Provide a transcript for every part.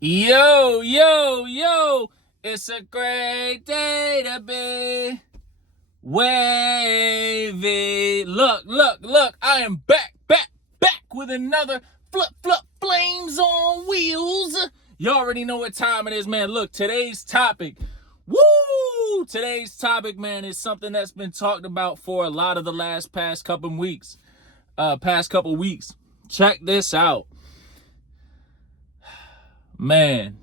Yo, yo, yo, it's a great day to be wavy. Look, I am back with another flames on wheels. You already know what time it is, man. Look, today's topic, man, is something that's been talked about for a lot of the past couple weeks. Check this out. Man,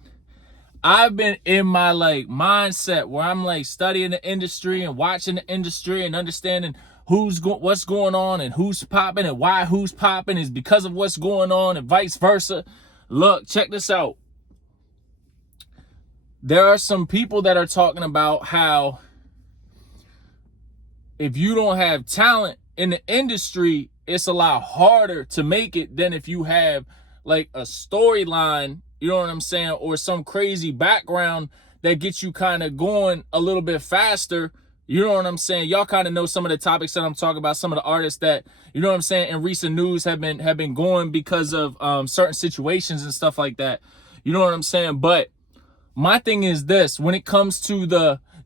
I've been in my mindset where I'm studying the industry and watching the industry and understanding what's going on and who's popping and why who's popping is because of what's going on and vice versa. Look, check this out. There are some people that are talking about how if you don't have talent in the industry, it's a lot harder to make it than if you have like a storyline, you know what I'm saying, or some crazy background that gets you kind of going a little bit faster. You know what I'm saying? Y'all kind of know some of the topics that I'm talking about, some of the artists that, you know what I'm saying, in recent news have been going because of certain situations and stuff like that. You know what I'm saying? But my thing is this, when it comes to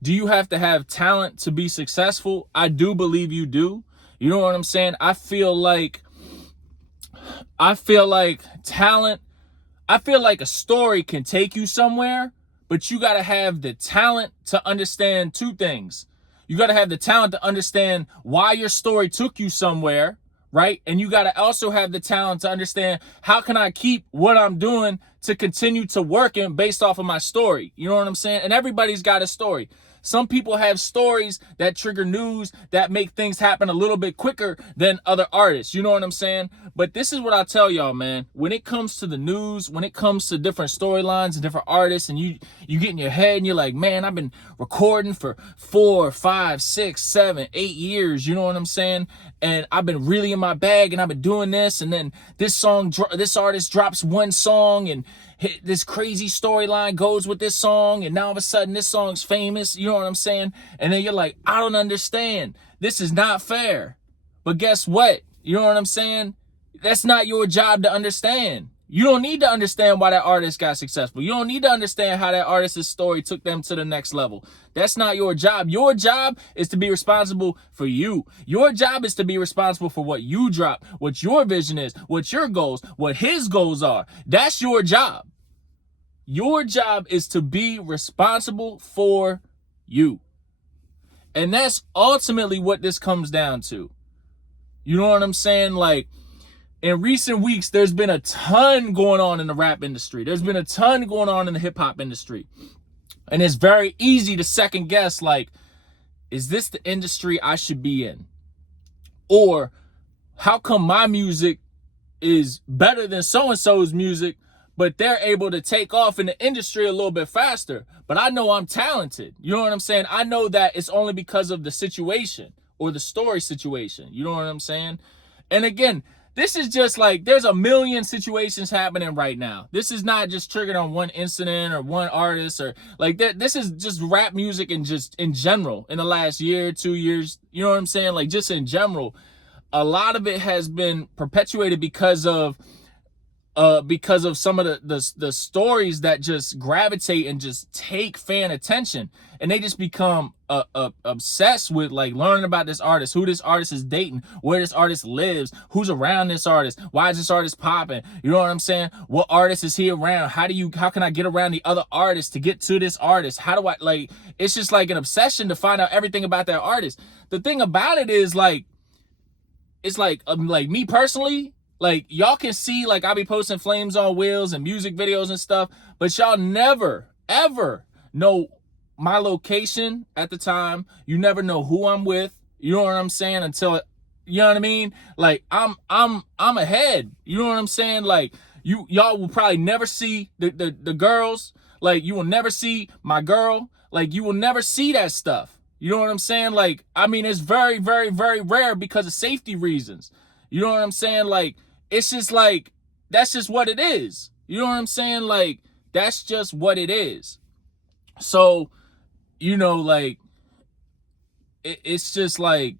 do you have to have talent to be successful? I do believe you do. You know what I'm saying? I feel like talent, I feel like a story can take you somewhere, but you got to have the talent to understand two things. You got to have the talent to understand why your story took you somewhere, right? And you got to also have the talent to understand how can I keep what I'm doing to continue to working based off of my story. You know what I'm saying? And everybody's got a story. Some people have stories that trigger news that make things happen a little bit quicker than other artists. You know what I'm saying? But this is what I tell y'all, man. When it comes to the news, when it comes to different storylines and different artists, and you get in your head and you're like, man, I've been recording for 4, 5, 6, 7, 8 years. You know what I'm saying? And I've been really in my bag and I've been doing this. And then this artist drops one song and this crazy storyline goes with this song, and now all of a sudden this song's famous. You know what I'm saying? And then you're like, I don't understand. This is not fair. But guess what? You know what I'm saying? That's not your job to understand. You don't need to understand why that artist got successful. You don't need to understand how that artist's story took them to the next level. That's not your job. Your job is to be responsible for you. Your job is to be responsible for what you drop, what your vision is, what your goals, what his goals are. That's your job. Your job is to be responsible for you. And that's ultimately what this comes down to. You know what I'm saying? Like, in recent weeks, there's been a ton going on in the rap industry. There's been a ton going on in the hip hop industry. And it's very easy to second guess, like, is this the industry I should be in? Or how come my music is better than so-and-so's music, but they're able to take off in the industry a little bit faster? But I know I'm talented. You know what I'm saying? I know that it's only because of the situation or the story situation. You know what I'm saying? And again, this is just like, there's a million situations happening right now. This is not just triggered on one incident or one artist or like that. This is just rap music and just in general in the last year, 2 years. You know what I'm saying? Like, just in general, a lot of it has been perpetuated because of some of the stories that just gravitate and just take fan attention, and they just become obsessed with like learning about this artist, who this artist is dating, where this artist lives, who's around this artist, why is this artist popping, you know what I'm saying, what artist is he around, how can I get around the other artists to get to this artist, how do I, like, it's just like an obsession to find out everything about that artist. The thing about it is, like, it's like me personally, like, y'all can see, like, I be posting flames on wheels and music videos and stuff, but y'all never, ever know my location at the time. You never know who I'm with. You know what I'm saying? Until, you know what I mean? Like, I'm ahead. You know what I'm saying? Like, y'all will probably never see the girls. Like, you will never see my girl. Like, you will never see that stuff. You know what I'm saying? Like, I mean, it's very, very, very rare because of safety reasons. You know what I'm saying? Like, it's just like, that's just what it is. You know what I'm saying? Like, that's just what it is. So, you know, like, it's just like,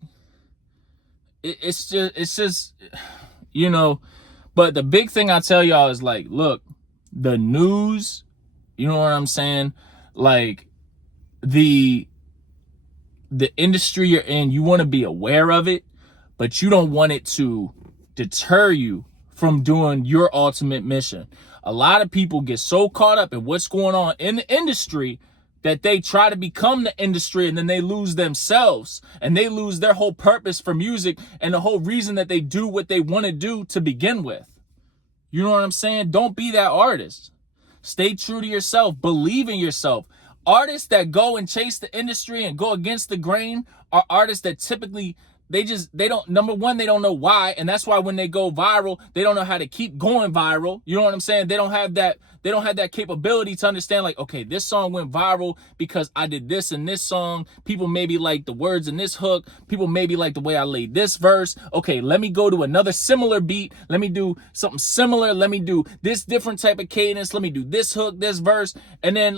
it's just, you know, but the big thing I tell y'all is like, look, the news, you know what I'm saying? Like the industry you're in, you want to be aware of it, but you don't want it to deter you from doing your ultimate mission. A lot of people get so caught up in what's going on in the industry that they try to become the industry, and then they lose themselves and they lose their whole purpose for music and the whole reason that they do what they want to do to begin with. You know what I'm saying? Don't be that artist. Stay true to yourself. Believe in yourself. Artists that go and chase the industry and go against the grain are artists that typically they don't, number one, they don't know why, and that's why when they go viral, they don't know how to keep going viral. You know what I'm saying? They don't have that capability to understand, like, okay, this song went viral because I did this in this song. People maybe like the words in this hook. People maybe like the way I laid this verse. Okay, let me go to another similar beat. Let me do something similar. Let me do this different type of cadence. Let me do this hook, this verse. And then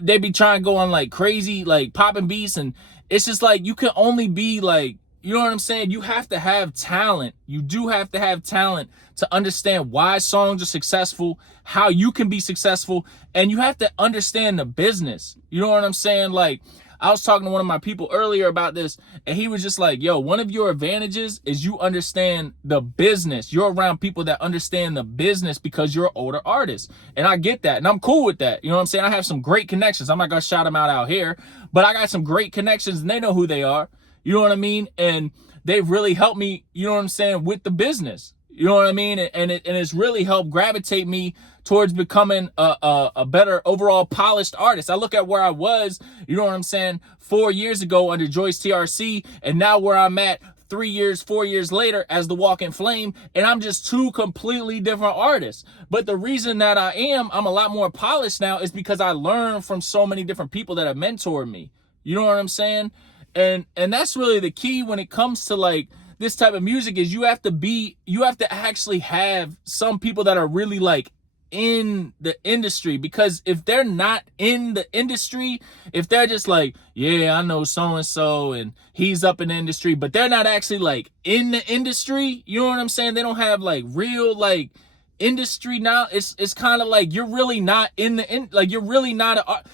they be trying to go on like crazy, like popping beats, and it's just like you can only be like, you know what I'm saying? You have to have talent. You do have to have talent to understand why songs are successful, how you can be successful, and you have to understand the business. You know what I'm saying? Like, I was talking to one of my people earlier about this, and he was just like, yo, one of your advantages is you understand the business. You're around people that understand the business because you're an older artist. And I get that, and I'm cool with that. You know what I'm saying? I have some great connections. I'm not going to shout them out here, but I got some great connections, and they know who they are. You know what I mean? And they've really helped me, you know what I'm saying, with the business. You know what I mean? And it's really helped gravitate me towards becoming a better overall polished artist. I look at where I was, you know what I'm saying, 4 years ago under Joyce TRC, and now where I'm at 4 years later as The Walking Flame, and I'm just two completely different artists. But the reason that I'm a lot more polished now is because I learned from so many different people that have mentored me. You know what I'm saying? And that's really the key when it comes to like this type of music, is you have to actually have some people that are really like in the industry. Because if they're not in the industry, if they're just like, yeah, I know so and so and he's up in the industry, but they're not actually like in the industry, you know what I'm saying? They don't have like real like industry now. It's kind of like you're really not like you're really not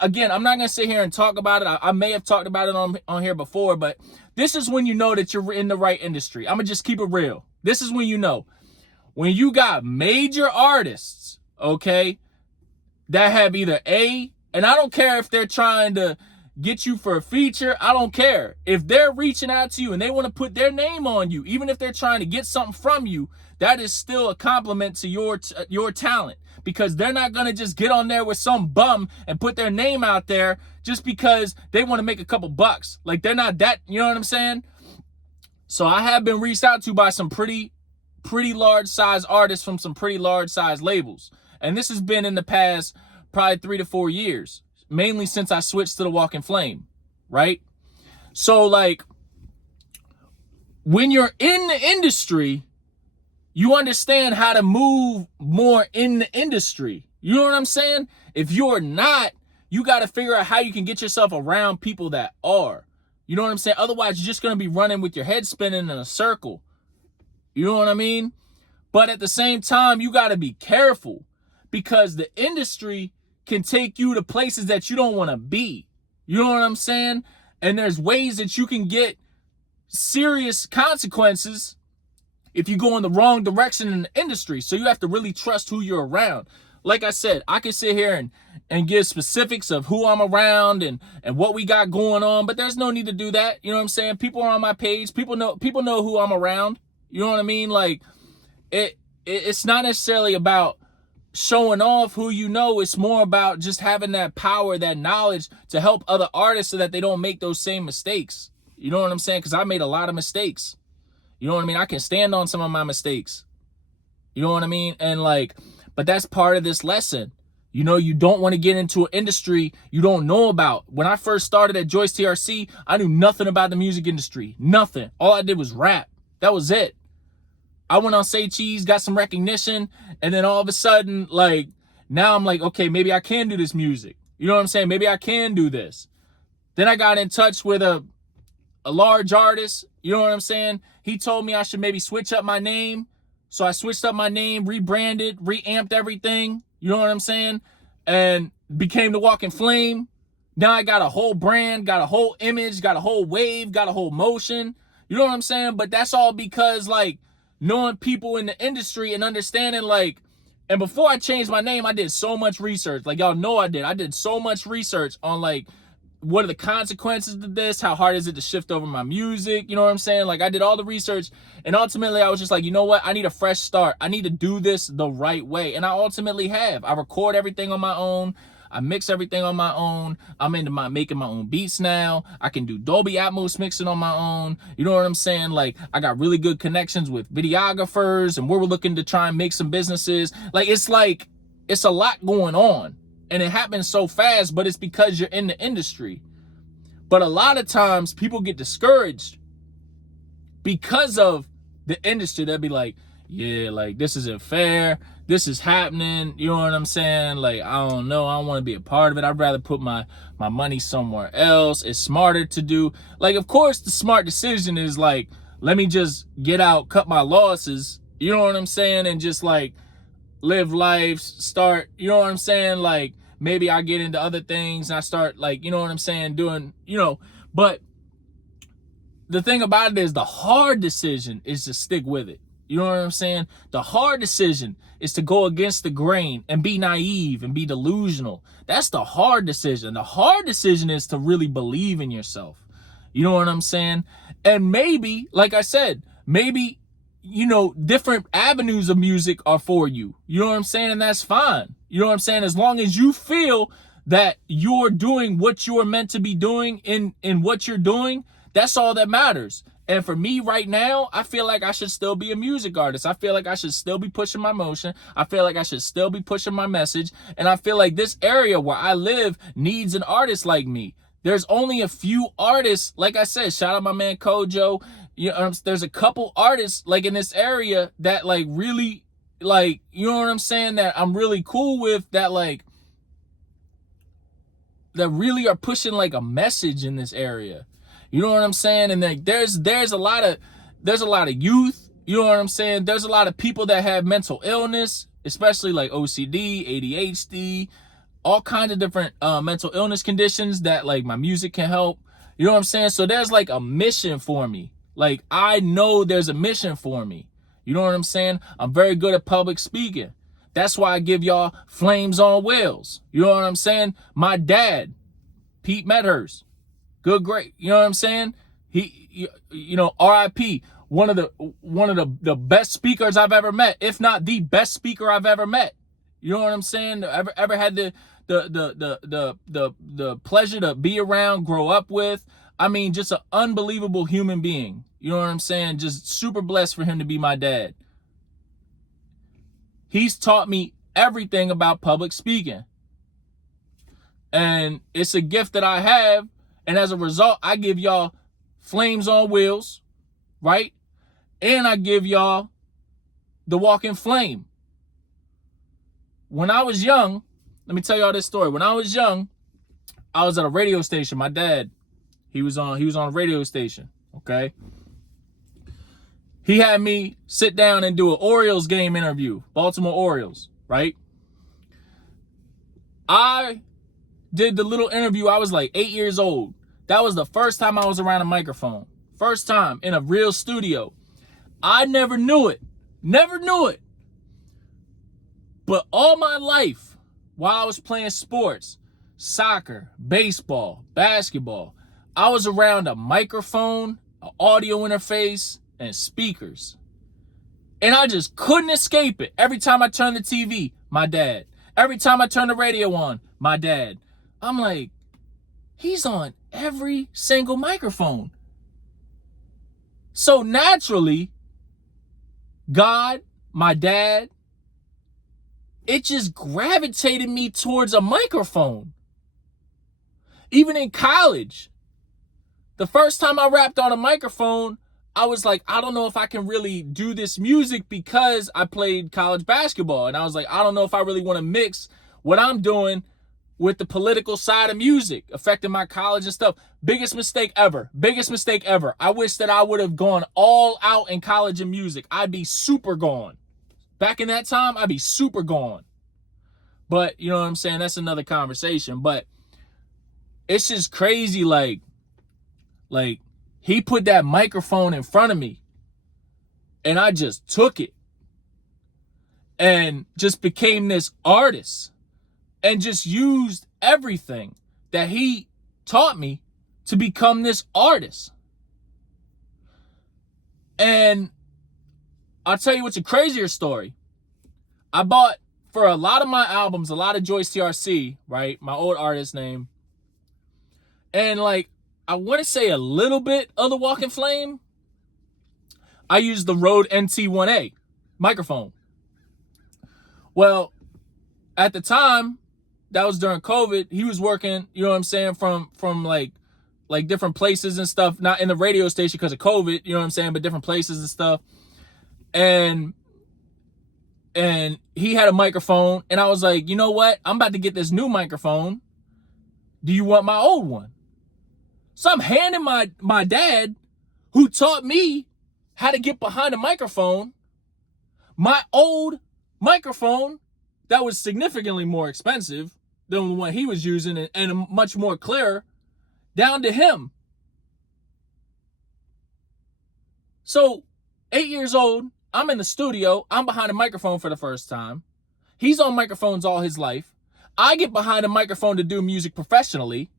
again, I'm not gonna sit here and talk about it. I may have talked about it on here before, but this is when you know that you're in the right industry. I'm gonna just keep it real. This is when you know, when you got major artists, okay, that have either and I don't care if they're trying to get you for a feature. I don't care if they're reaching out to you and they want to put their name on you, even if they're trying to get something from you. That is still a compliment to your talent, because they're not going to just get on there with some bum and put their name out there just because they want to make a couple bucks. Like, they're not that, you know what I'm saying? So I have been reached out to by some pretty large size artists from some pretty large size labels. And this has been in the past probably 3 to 4 years, mainly since I switched to The Walking Flame, right? So like, when you're in the industry, you understand how to move more in the industry. You know what I'm saying? If you're not, you got to figure out how you can get yourself around people that are. You know what I'm saying? Otherwise, you're just going to be running with your head spinning in a circle. You know what I mean? But at the same time, you got to be careful, because the industry can take you to places that you don't want to be. You know what I'm saying? And there's ways that you can get serious consequences if you go in the wrong direction in the industry. So you have to really trust who you're around. Like I said, I can sit here and give specifics of who I'm around and what we got going on, but there's no need to do that. You know what I'm saying? People are on my page. People know who I'm around. You know what I mean? Like, it's not necessarily about showing off who you know. It's more about just having that power, that knowledge to help other artists so that they don't make those same mistakes. You know what I'm saying? Because I made a lot of mistakes. You know what I mean? I can stand on some of my mistakes. You know what I mean? And like, but that's part of this lesson. You know, you don't want to get into an industry you don't know about. When I first started at Joyce TRC, I knew nothing about the music industry. Nothing. All I did was rap. That was it. I went on Say Cheese, got some recognition, and then all of a sudden, like, now I'm like, okay, maybe I can do this music. You know what I'm saying? Maybe I can do this. Then I got in touch with a large artist. You know what I'm saying? He told me I should maybe switch up my name. So I switched up my name, rebranded, reamped everything. You know what I'm saying? And became the Walking Flame. Now I got a whole brand, got a whole image, got a whole wave, got a whole motion. You know what I'm saying? But that's all because, like, knowing people in the industry and understanding, like, and before I changed my name, I did so much research. Like, y'all know I did. I did so much research on, like, what are the consequences of this? How hard is it to shift over my music? You know what I'm saying? Like, I did all the research, and ultimately I was just like, you know what? I need a fresh start. I need to do this the right way. And I ultimately have. I record everything on my own. I mix everything on my own. I'm into making my own beats now. I can do Dolby Atmos mixing on my own. You know what I'm saying? Like, I got really good connections with videographers, and we're looking to try and make some businesses. Like, it's a lot going on. And it happens so fast, but it's because you're in the industry. But a lot of times people get discouraged because of the industry. They'll be like, yeah, like, this isn't fair. This is happening. You know what I'm saying? Like, I don't know. I don't want to be a part of it. I'd rather put my money somewhere else. It's smarter to do. Like, of course, the smart decision is like, let me just get out, cut my losses. You know what I'm saying? And just, like, live life, start, you know what I'm saying? Like, maybe I get into other things and I start, like, you know what I'm saying, doing, you know. But the thing about it is, the hard decision is to stick with it. You know what I'm saying? The hard decision is to go against the grain and be naive and be delusional. That's the hard decision. The hard decision is to really believe in yourself. You know what I'm saying? And maybe, like I said, maybe, you know, different avenues of music are for you. You know what I'm saying? And that's fine. You know what I'm saying? As long as you feel that you're doing what you're meant to be doing in what you're doing, that's all that matters. And for me right now, I feel like I should still be a music artist. I feel like I should still be pushing my motion. I feel like I should still be pushing my message. And I feel like this area where I live needs an artist like me. There's only a few artists, like I said, shout out my man Kojo. You know, there's a couple artists like in this area that, like, really, like, you know what I'm saying, that I'm really cool with, that, like, that really are pushing, like, a message in this area. You know what I'm saying? And, like, there's a lot of youth. You know what I'm saying? There's a lot of people that have mental illness, especially like OCD, ADHD, all kinds of different mental illness conditions that, like, my music can help. You know what I'm saying? So there's, like, a mission for me. Like, I know there's a mission for me. You know what I'm saying? I'm very good at public speaking. That's why I give y'all Flames on Wheels. You know what I'm saying? My dad, Pete Medhurst, good, great. You know what I'm saying? He, you know, R.I.P. One of the best speakers I've ever met, if not the best speaker I've ever met. You know what I'm saying? Ever had the pleasure to be around, grow up with. I mean, just an unbelievable human being. You know what I'm saying? Just super blessed for him to be my dad. He's taught me everything about public speaking. And it's a gift that I have. And as a result, I give y'all Flames on Wheels, right? And I give y'all the Walking Flame. When I was young, let me tell y'all this story. When I was young, I was at a radio station. My dad, he was on a radio station, okay? He had me sit down and do an Orioles game interview, Baltimore Orioles, right? I did the little interview. I was like 8 years old. That was the first time I was around a microphone. First time in a real studio. I never knew it. Never knew it. But all my life, while I was playing sports, soccer, baseball, basketball, I was around a microphone, an audio interface, and speakers. And I just couldn't escape it. Every time I turned the TV, my dad. Every time I turned the radio on, my dad. I'm like, he's on every single microphone. So naturally, God, my dad, it just gravitated me towards a microphone. Even in college, the first time I rapped on a microphone, I was like, I don't know if I can really do this music because I played college basketball. And I was like, I don't know if I really want to mix what I'm doing with the political side of music affecting my college and stuff. Biggest mistake ever. Biggest mistake ever. I wish that I would have gone all out in college and music. I'd be super gone. Back in that time, I'd be super gone. But you know what I'm saying? That's another conversation. But it's just crazy. Like he put that microphone in front of me and I just took it and just became this artist and just used everything that he taught me to become this artist. And I'll tell you what's a crazier story. I bought, for a lot of my albums, a lot of Joyce TRC, right? My old artist name. And like, I want to say a little bit of the Walking Flame. I used the Rode NT1A microphone. Well, at the time, that was during COVID, he was working, you know what I'm saying, from like different places and stuff, not in the radio station because of COVID, you know what I'm saying, but different places and stuff. And he had a microphone, and I was like, you know what? I'm about to get this new microphone. Do you want my old one? So I'm handing my dad, who taught me how to get behind a microphone, my old microphone that was significantly more expensive than the one he was using and much more clear, down to him. So 8 years old, I'm in the studio, I'm behind a microphone for the first time. He's on microphones all his life. I get behind a microphone to do music professionally,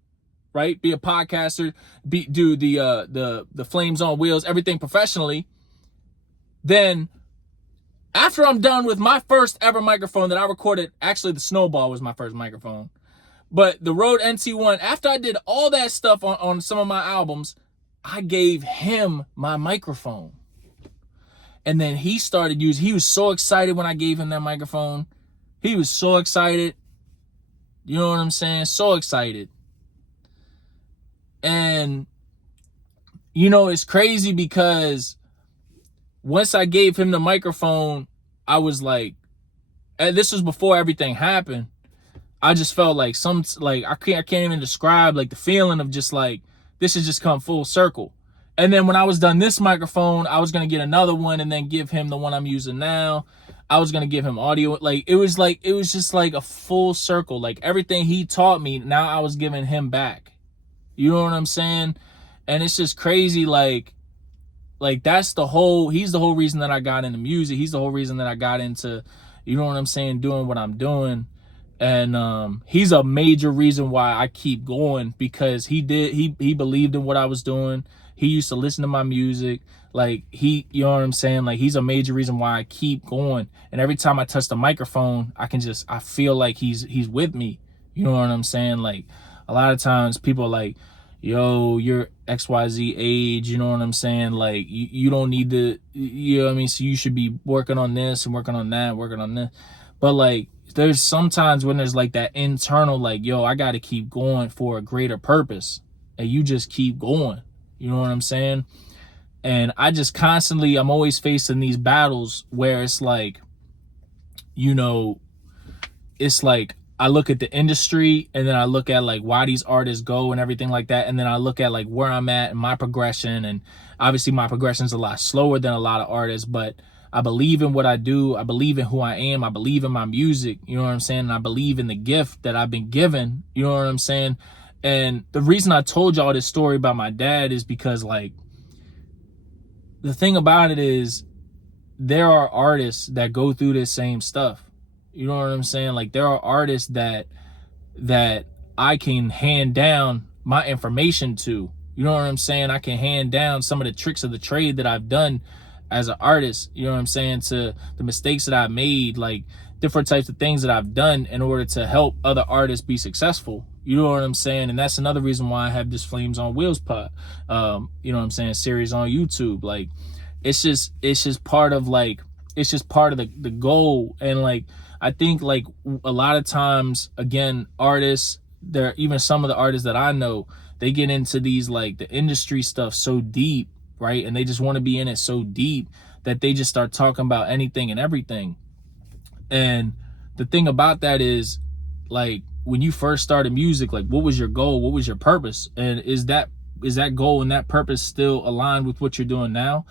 right? Be a podcaster, do the Flames on Wheels, everything professionally. Then after I'm done with my first ever microphone that I recorded, actually the Snowball was my first microphone, but the Rode NT1, after I did all that stuff on some of my albums, I gave him my microphone. And then he started using, he was so excited when I gave him that microphone. He was so excited. You know what I'm saying? So excited. And, you know, it's crazy because once I gave him the microphone, I was like, and this was before everything happened. I just felt like I can't even describe like the feeling of just like, this has just come full circle. And then when I was done this microphone, I was going to get another one and then give him the one I'm using now. I was going to give him audio. It was just like a full circle. Like everything he taught me, now I was giving him back. You know what I'm saying? And it's just crazy. Like he's the whole reason that I got into music. He's the whole reason that I got into, you know what I'm saying, doing what I'm doing. And he's a major reason why I keep going, because he believed in what I was doing. He used to listen to my music. Like you know what I'm saying? Like he's a major reason why I keep going. And every time I touch the microphone, I feel like he's with me. You know what I'm saying? Like a lot of times people are like, yo, you're XYZ age, you know what I'm saying? Like you don't need to, you know what I mean? So you should be working on this and working on that, working on this. But like, there's sometimes when there's like that internal, like, yo, I got to keep going for a greater purpose. And you just keep going. You know what I'm saying? And I just constantly, I'm always facing these battles where it's like, you know, it's like I look at the industry and then I look at like why these artists go and everything like that. And then I look at like where I'm at and my progression. And obviously my progression is a lot slower than a lot of artists, but I believe in what I do. I believe in who I am. I believe in my music. You know what I'm saying? And I believe in the gift that I've been given. You know what I'm saying? And the reason I told y'all this story about my dad is because, like, the thing about it is there are artists that go through this same stuff. You know what I'm saying? Like, there are artists that I can hand down my information to. You know what I'm saying? I can hand down some of the tricks of the trade that I've done as an artist, you know what I'm saying, to the mistakes that I've made, like different types of things that I've done in order to help other artists be successful. You know what I'm saying? And that's another reason why I have this Flames on Wheels you know what I'm saying, series on YouTube. Like, it's just part of like, it's just part of the goal. And like, I think like a lot of times, again, artists, there, even some of the artists that I know, they get into these, like the industry stuff so deep, right? And they just want to be in it so deep that they just start talking about anything and everything. And the thing about that is, like, when you first started music, like, what was your goal? What was your purpose? And is that goal and that purpose still aligned with what you're doing now?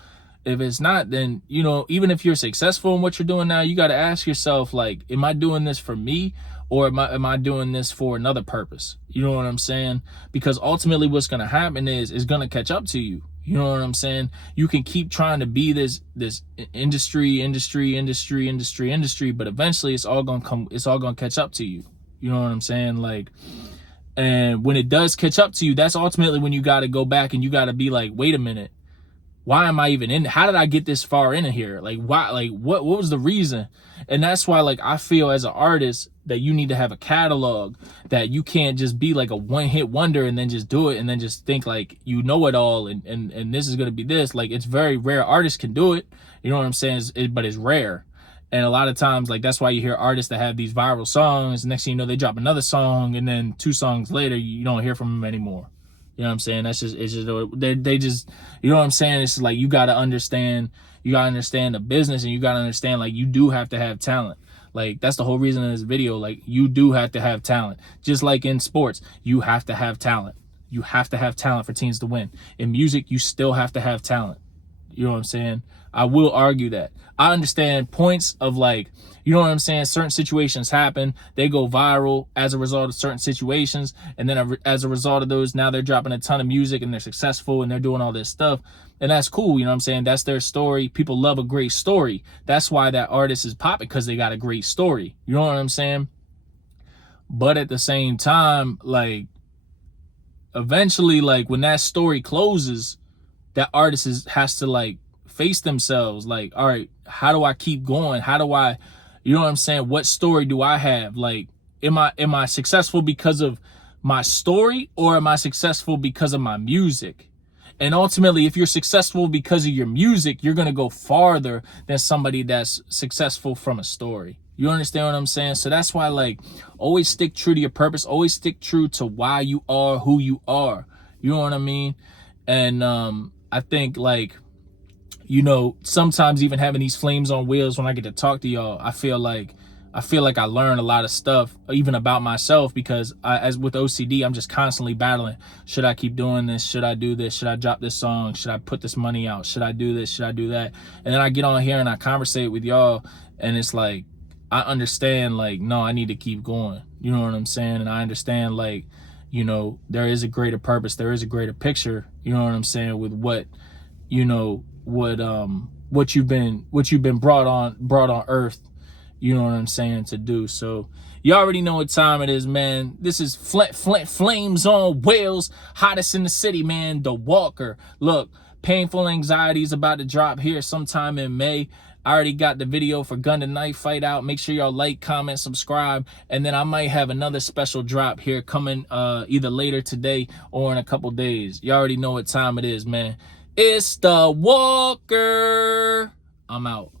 If it's not, then, you know, even if you're successful in what you're doing now, you got to ask yourself, like, am I doing this for me, or am I doing this for another purpose? You know what I'm saying? Because ultimately what's going to happen is it's going to catch up to you. You know what I'm saying? You can keep trying to be this industry, but eventually it's all gonna catch up to you. You know what I'm saying? Like, and when it does catch up to you, that's ultimately when you got to go back and you got to be like, wait a minute, why am I even in? How did I get this far in here? Like, why? Like, what was the reason? And that's why, like, I feel as an artist that you need to have a catalog, that you can't just be like a one-hit wonder and then just do it and then just think like you know it all and this is gonna be this. Like, it's very rare. Artists can do it, you know what I'm saying? But it's rare. And a lot of times, like, that's why you hear artists that have these viral songs. Next thing you know, they drop another song, and then 2 songs later, you don't hear from them anymore. You know what I'm saying? It's just, they just, you know what I'm saying? It's like, you got to understand the business, and you got to understand, like, you do have to have talent. Like, that's the whole reason of this video. Like, you do have to have talent. Just like in sports, you have to have talent. You have to have talent for teams to win. In music, you still have to have talent. You know what I'm saying? I will argue that. I understand points of, like, you know what I'm saying? Certain situations happen. They go viral as a result of certain situations. And then as a result of those, now they're dropping a ton of music and they're successful and they're doing all this stuff. And that's cool. You know what I'm saying? That's their story. People love a great story. That's why that artist is popping, because they got a great story. You know what I'm saying? But at the same time, like, eventually, like, when that story closes, that artist has to, like, face themselves. Like, all right, how do I keep going? How do I, you know what I'm saying? What story do I have? Like, am I successful because of my story, or am I successful because of my music? And ultimately, if you're successful because of your music, you're going to go farther than somebody that's successful from a story. You understand what I'm saying? So that's why, like, always stick true to your purpose. Always stick true to why you are who you are. You know what I mean? And I think, like, you know, sometimes even having these flames on wheels when I get to talk to y'all, I feel like I learn a lot of stuff, even about myself, because as with OCD, I'm just constantly battling. Should I keep doing this? Should I do this? Should I drop this song? Should I put this money out? Should I do this? Should I do that? And then I get on here and I conversate with y'all, and it's like, I understand, like, no, I need to keep going. You know what I'm saying? And I understand, like, you know, there is a greater purpose. There is a greater picture. You know what I'm saying? With what, you know, what you've been brought on earth, you know what I'm saying, to do. So you already know what time it is, man. This is Flames on Wheels, hottest in the city, man. The Walker. Look, Painful Anxiety is about to drop here sometime in May. I already got the video for Gun to Knife Fight out. Make sure y'all like, comment, subscribe, and then I might have another special drop here coming either later today or in a couple days. You already know what time it is, man. It's the Walker. I'm out.